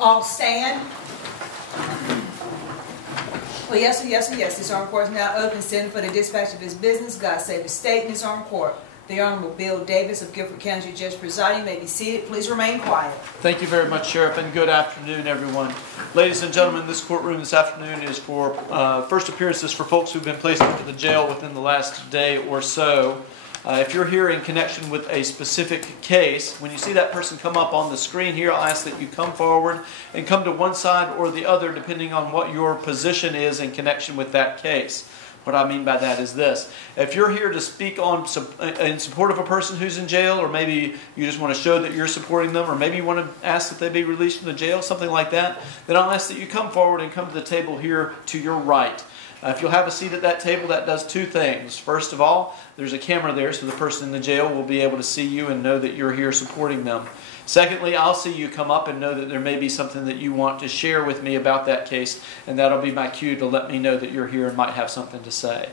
All stand. Well, yes, sir, yes, sir, yes. This armed court is now open, sitting for the dispatch of his business. God save the state in this armed court. The Honorable Bill Davis of Guilford County Judge presiding may be seated. Please remain quiet. Thank you very much, Sheriff, and good afternoon, everyone. Ladies and gentlemen, this courtroom this afternoon is for first appearances for folks who've been placed into the jail within the last day or so. If you're here in connection with a specific case, when you see that person come up on the screen here, I'll ask that you come forward and come to one side or the other depending on what your position is in connection with that case. What I mean by that is this. If you're here to speak in support of a person who's in jail, or maybe you just want to show that you're supporting them, or maybe you want to ask that they be released from the jail, something like that, then I'll ask that you come forward and come to the table here to your right. If you'll have a seat at that table, that does two things. First of all, there's a camera there, so the person in the jail will be able to see you and know that you're here supporting them. Secondly, I'll see you come up and know that there may be something that you want to share with me about that case, and that'll be my cue to let me know that you're here and might have something to say.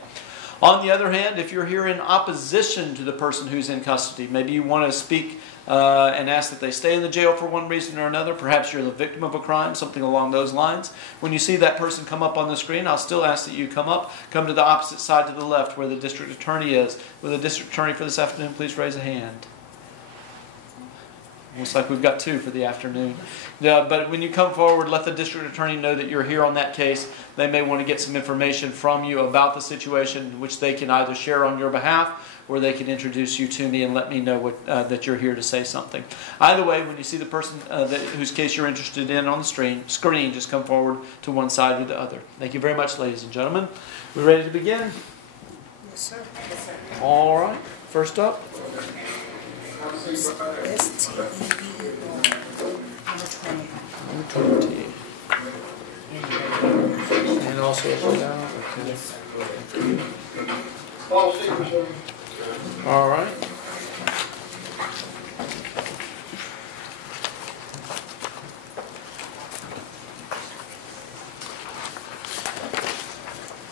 On the other hand, if you're here in opposition to the person who's in custody, maybe you want to speak and ask that they stay in the jail for one reason or another, perhaps you're the victim of a crime, something along those lines. When you see that person come up on the screen, I'll still ask that you come to the opposite side to the left where the district attorney is. Will the district attorney for this afternoon please raise a hand? Looks like we've got two for the afternoon. But when you come forward, let the district attorney know that you're here on that case. They may want to get some information from you about the situation, which they can either share on your behalf or they can introduce you to me and let me know that you're here to say something. Either way, when you see the person whose case you're interested in on the screen, just come forward to one side or the other. Thank you very much, ladies and gentlemen. We ready to begin? Yes, sir. Yes, sir. All right. First up. Number 20. And also put down. Okay. Paul Steber. All right.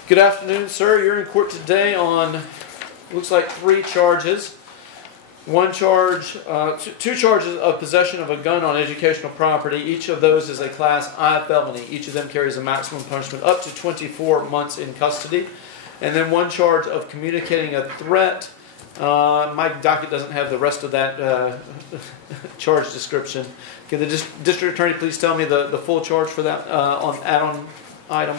Good afternoon, sir. You're in court today on, looks like 3 charges. One charge, two charges of possession of a gun on educational property. Each of those is a Class I felony. Each of them carries a maximum punishment up to 24 months in custody. And then one charge of communicating a threat. My docket doesn't have the rest of that charge description. Can the district attorney please tell me the full charge for that add-on item?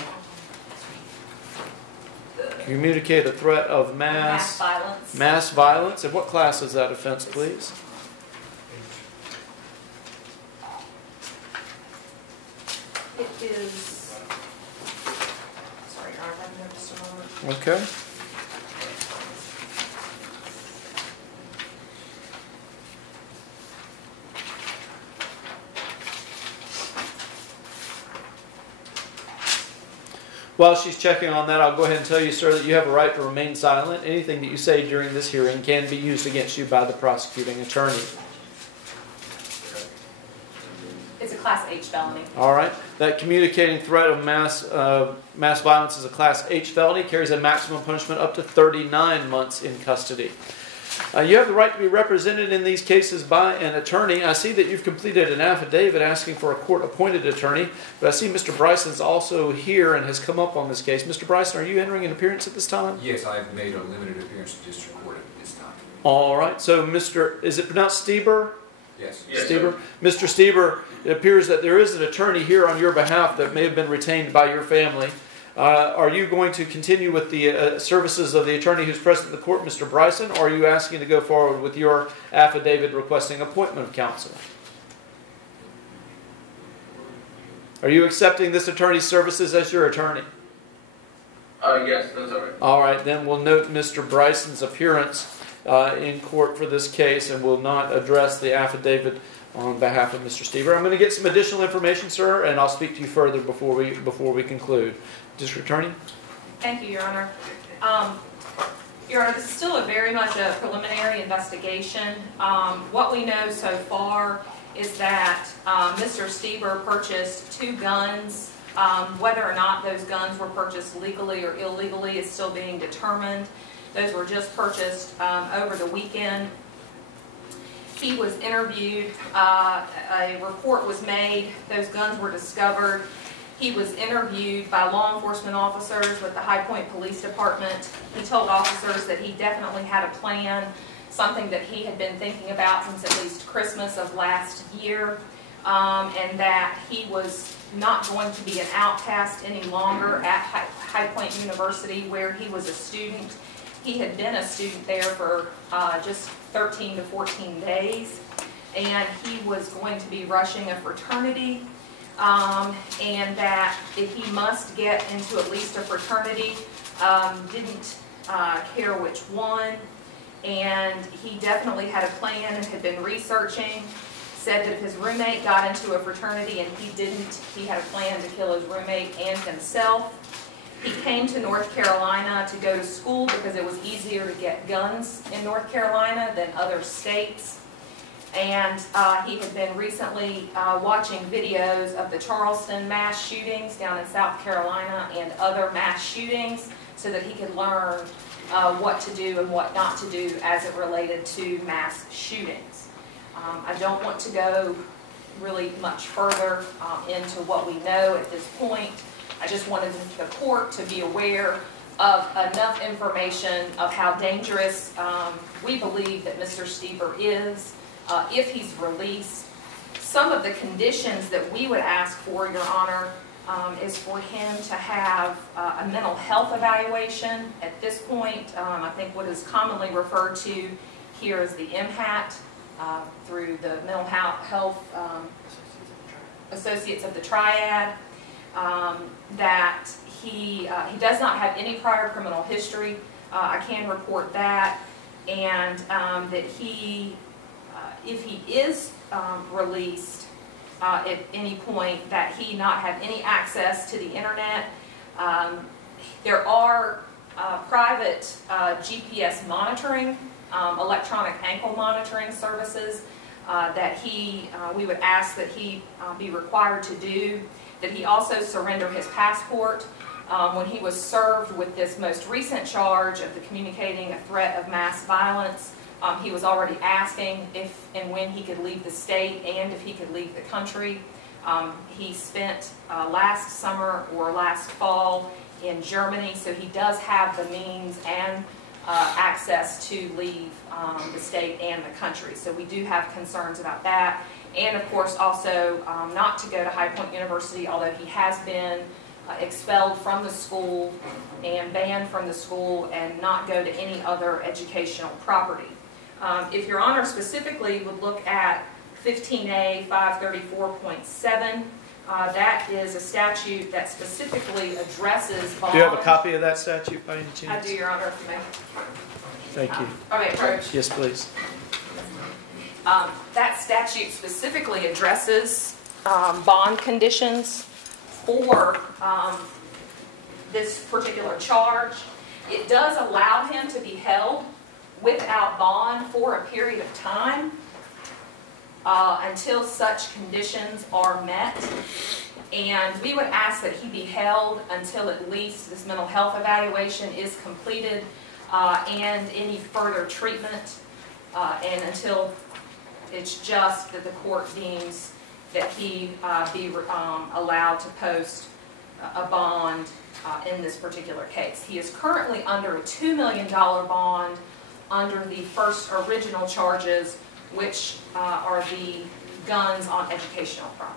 Communicate a threat of mass violence. Mass violence. And what class is that offense, please? It is. Sorry, Your Honor, I have just a moment. Okay. While she's checking on that, I'll go ahead and tell you, sir, that you have a right to remain silent. Anything that you say during this hearing can be used against you by the prosecuting attorney. It's a Class H felony. All right. That communicating threat of mass violence is a Class H felony, carries a maximum punishment up to 39 months in custody. You have the right to be represented in these cases by an attorney. I see that you've completed an affidavit asking for a court-appointed attorney, but I see Mr. Bryson's also here and has come up on this case. Mr. Bryson, are you entering an appearance at this time? Yes, I have made a limited appearance in district court at this time. All right. So, is it pronounced Steber? Yes. Steber? Mr. Steber, it appears that there is an attorney here on your behalf that may have been retained by your family. Are you going to continue with the services of the attorney who's present in the court, Mr. Bryson, or are you asking to go forward with your affidavit requesting appointment of counsel? Are you accepting this attorney's services as your attorney? Yes, that's all right. All right, then we'll note Mr. Bryson's appearance in court for this case and will not address the affidavit on behalf of Mr. Steber. I'm going to get some additional information, sir, and I'll speak to you further before we conclude. District Attorney? Thank you, Your Honor. Your Honor, this is still very much a preliminary investigation. What we know so far is that Mr. Steber purchased 2 guns. Whether or not those guns were purchased legally or illegally is still being determined. Those were just purchased over the weekend. He was interviewed, a report was made, those guns were discovered. He was interviewed by law enforcement officers with the High Point Police Department. He told officers that he definitely had a plan, something that he had been thinking about since at least Christmas of last year, and that he was not going to be an outcast any longer at High Point University, where he was a student. He had been a student there for just 13 to 14 days, and he was going to be rushing a fraternity, and that if he must get into at least a fraternity, didn't care which one, and he definitely had a plan and had been researching. Said that if his roommate got into a fraternity and he didn't, he had a plan to kill his roommate and himself. He came to North Carolina to go to school because it was easier to get guns in North Carolina than other states. And he had been recently watching videos of the Charleston mass shootings down in South Carolina and other mass shootings so that he could learn what to do and what not to do as it related to mass shootings. I don't want to go really much further into what we know at this point. I just wanted the court to be aware of enough information of how dangerous we believe that Mr. Steber is if he's released. Some of the conditions that we would ask for, Your Honor, is for him to have a mental health evaluation. At this point, I think what is commonly referred to here is the MHAT through the Mental Health Associates of the Triad. That he does not have any prior criminal history. I can report that, and that he, if he is released at any point, that he not have any access to the internet. There are private GPS monitoring, electronic ankle monitoring services that we would ask that he be required to do. That he also surrender his passport. When he was served with this most recent charge of the communicating a threat of mass violence, he was already asking if and when he could leave the state and if he could leave the country. He spent last summer or last fall in Germany, so he does have the means and access to leave the state and the country. So we do have concerns about that. And of course also not to go to High Point University, although he has been expelled from the school and banned from the school, and not go to any other educational property. If Your Honor specifically would look at 15A 534.7, that is a statute that specifically addresses bonds. Do you have a copy of that statute by any chance? I do, Your Honor, if you may. Thank you. Okay, approach. Yes, please. That statute specifically addresses bond conditions for this particular charge. It does allow him to be held without bond for a period of time until such conditions are met. And we would ask that he be held until at least this mental health evaluation is completed and any further treatment, and until it's just that the court deems that he be allowed to post a bond in this particular case. He is currently under a $2 million bond under the first original charges, which are the guns on educational property.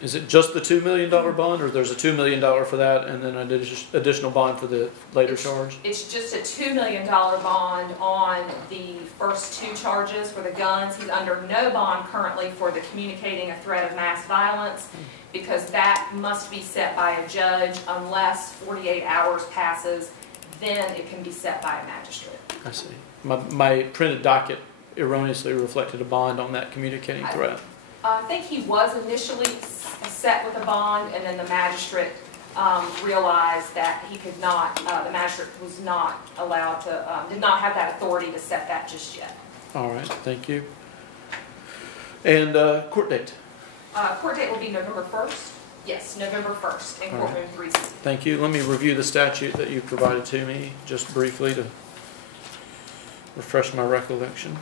Is it just the $2 million bond, or there's a $2 million for that and then an additional bond for the later charge? It's just a $2 million bond on the first two charges for the guns. He's under no bond currently for the communicating a threat of mass violence, because that must be set by a judge unless 48 hours passes. Then it can be set by a magistrate. I see. My printed docket erroneously reflected a bond on that communicating threat. I think he was initially set with a bond, and then the magistrate realized that he could not, the magistrate was not allowed to, did not have that authority to set that just yet. All right, thank you. And court date? Court date will be November 1st. Yes, November 1st in courtroom 3C. Thank you. Let me review the statute that you provided to me just briefly to refresh my recollection.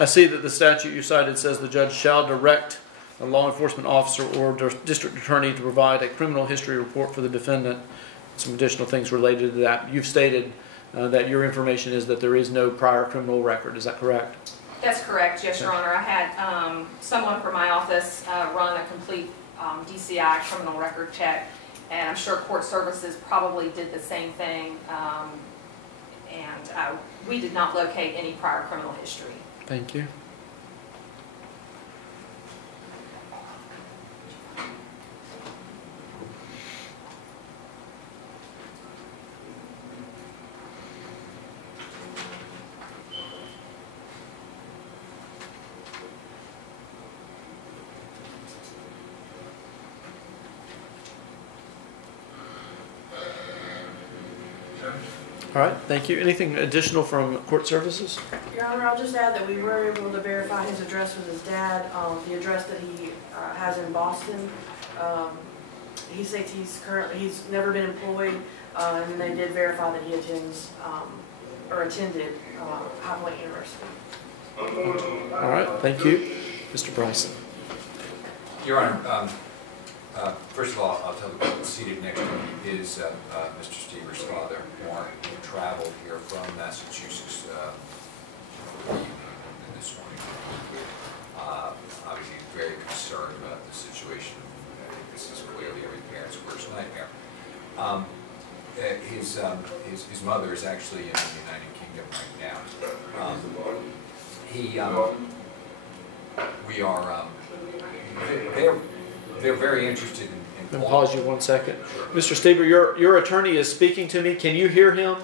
I see that the statute you cited says the judge shall direct a law enforcement officer or district attorney to provide a criminal history report for the defendant. Some additional things related to that. You've stated that your information is that there is no prior criminal record. Is that correct? That's correct, yes, Your Honor. I had someone from my office run a complete DCI criminal record check, and I'm sure court services probably did the same thing, and we did not locate any prior criminal history. Thank you. All right, thank you. Anything additional from court services? Your Honor, I'll just add that we were able to verify his address with his dad, the address that he has in Boston. He states he's never been employed, and they did verify that he attends or attended High Point University. All right, thank you. Mr. Bryson. Your Honor, first of all, I'll tell the court seated next to me is Mr. Steber's father, Mark, who traveled here from Massachusetts for the evening this morning. Obviously, very concerned about the situation. I think this is clearly every parent's worst nightmare. His mother is actually in the United Kingdom right now. We are. They're very interested in I'll pause you 1 second. Mr. Steber, your attorney is speaking to me. Can you hear him?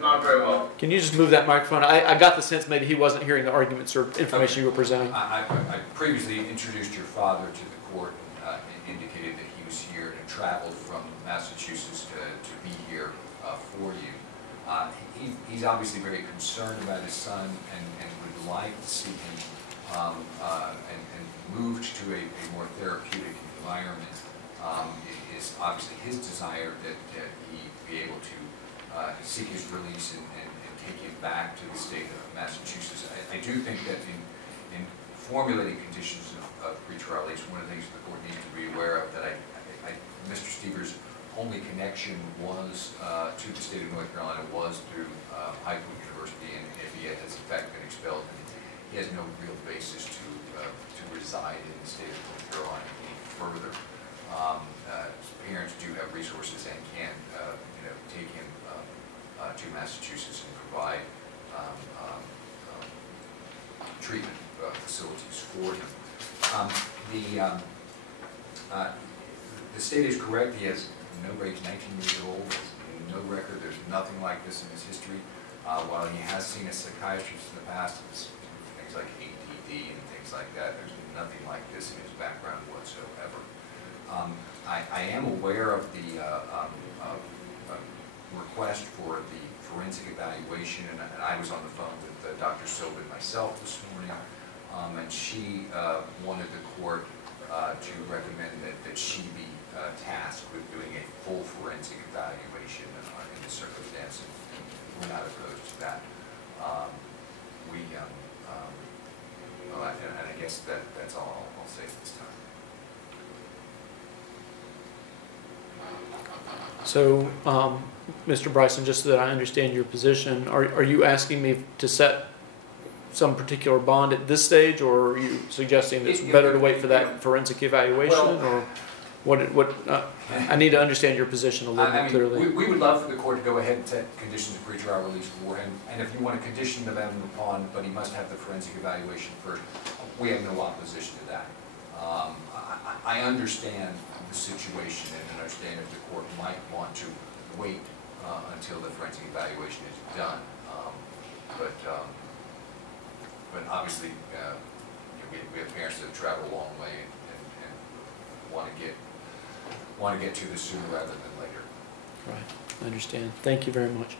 Not very well. Can you just move that microphone? I got the sense maybe he wasn't hearing the arguments or information you were presenting. I previously introduced your father to the court and indicated that he was here and traveled from Massachusetts to be here for you. He's obviously very concerned about his son and would like to see him and moved to a more therapeutic environment. It is obviously his desire that he be able to seek his release and take him back to the state of Massachusetts. I do think that in formulating conditions of pretrial release, one of the things the court needs to be aware of that Mr. Steber's only connection was to the state of North Carolina was through High Point University, and if he has in fact been expelled, he has no real basis to reside in the state of North Carolina any further. Parents do have resources and can take him to Massachusetts and provide treatment facilities for him. The state is correct. He has no age, 19 years old, no record. There's nothing like this in his history. While he has seen a psychiatrist in the past, things like ADD and things like that, there's nothing like this in his background whatsoever. I am aware of the request for the forensic evaluation, and I was on the phone with Dr. Silva myself this morning, and she wanted the court to recommend that she be tasked with doing a full forensic evaluation in the circumstance, and we're not opposed to that. And I guess that's all I'll say at this time. So, Mr. Bryson, just so that I understand your position, are you asking me to set some particular bond at this stage, or are you suggesting it's better to wait for that forensic evaluation, or what? I need to understand your position a little bit clearly. We would love for the court to go ahead and set conditions of pretrial release for him, and if you want to condition them upon, but he must have the forensic evaluation first, we have no opposition to that. I understand the situation and understand if the court might want to wait until the forensic evaluation is done, but obviously we have parents that have traveled a long way and want to get to this sooner rather than later. Right, I understand. Thank you very much.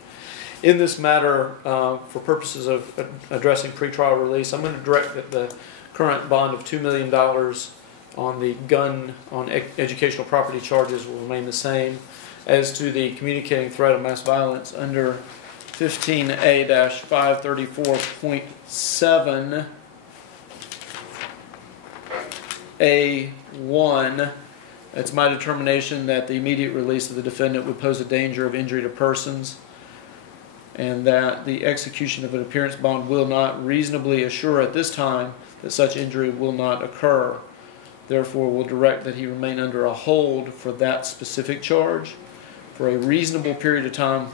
In this matter, for purposes of addressing pretrial release, I'm going to direct that the current bond of $2 million on the gun on educational property charges will remain the same. As to the communicating threat of mass violence under 15A-534.7 A1. It's my determination that the immediate release of the defendant would pose a danger of injury to persons, and that the execution of an appearance bond will not reasonably assure at this time that such injury will not occur. Therefore, will direct that he remain under a hold for that specific charge for a reasonable period of time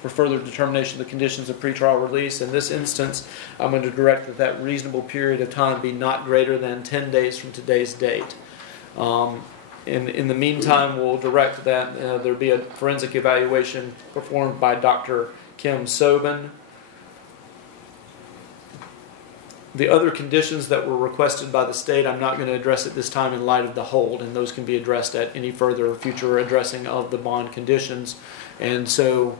for further determination of the conditions of pretrial release. In this instance, I'm going to direct that that reasonable period of time be not greater than 10 days from today's date. In the meantime, we'll direct that there be a forensic evaluation performed by Dr. Kim Sobin. The other conditions that were requested by the state, I'm not going to address at this time in light of the hold, and those can be addressed at any further future addressing of the bond conditions. And so,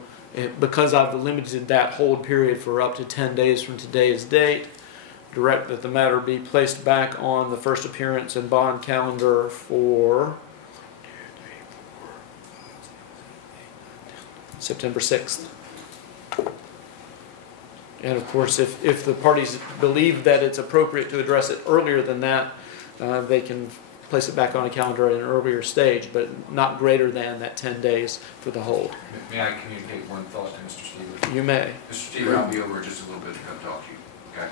because I've limited that hold period for up to 10 days from today's date, direct that the matter be placed back on the first appearance and bond calendar for September 6th. And of course, if the parties believe that it's appropriate to address it earlier than that, they can place it back on a calendar at an earlier stage, but not greater than that 10 days for the hold. May I communicate one thought to Mr. Steber? You may. Mr. Steber, I'll be over just a little bit to come talk to you. Okay?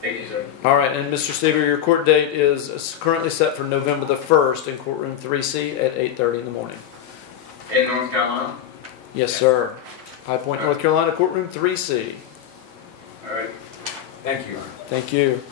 Thank you, sir. All right, and Mr. Steber, your court date is currently set for November the 1st in courtroom 3C at 8:30 in the morning. In North Carolina? Yes, sir. High Point, North Carolina, courtroom 3C. All right. Thank you. Thank you.